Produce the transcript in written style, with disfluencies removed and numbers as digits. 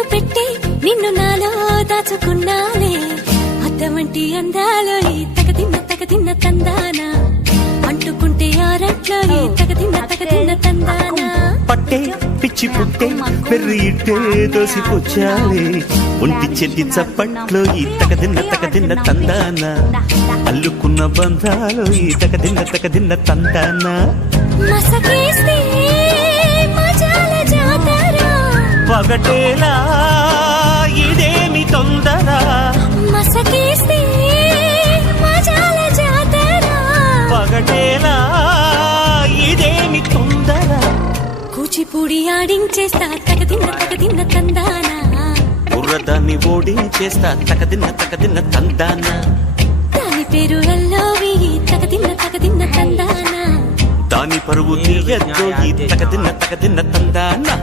కన్ను పెట్టి నిన్ను నాలో దాచుకున్నాలే అద్దమంటి అందాలో ఈ తగదిన్న తందానా అంటుకుంటే ఆరట్లో ఈ తగదిన్న తందానా పట్టే పిచ్చి పుట్టే పెర్రి ఇట్టే దోసిపుచ్చాలే ఒంటి చెల్లి చప్పట్లో ఈ తగదిన్న తందానా అల్లుకున్న బంధాలు ఈ తగదిన్న తందానా మసకేస్తే మజాల జాతర పగటేలా ఇదేమి తొందర మసకేస్తే మజాల జాతర పగటేలా ఇదేమి తొందర కూచిపూడి ఆడించేస్తా తగదిన్న తందానా బుర్రదాన్ని ఓడించేస్తా తగదిన్న తందానా దాని పేరు ఎల్లోవి తగదిన్న తందానా దాని పరువు తీయద్దు ఈ తగదిన్న తందానా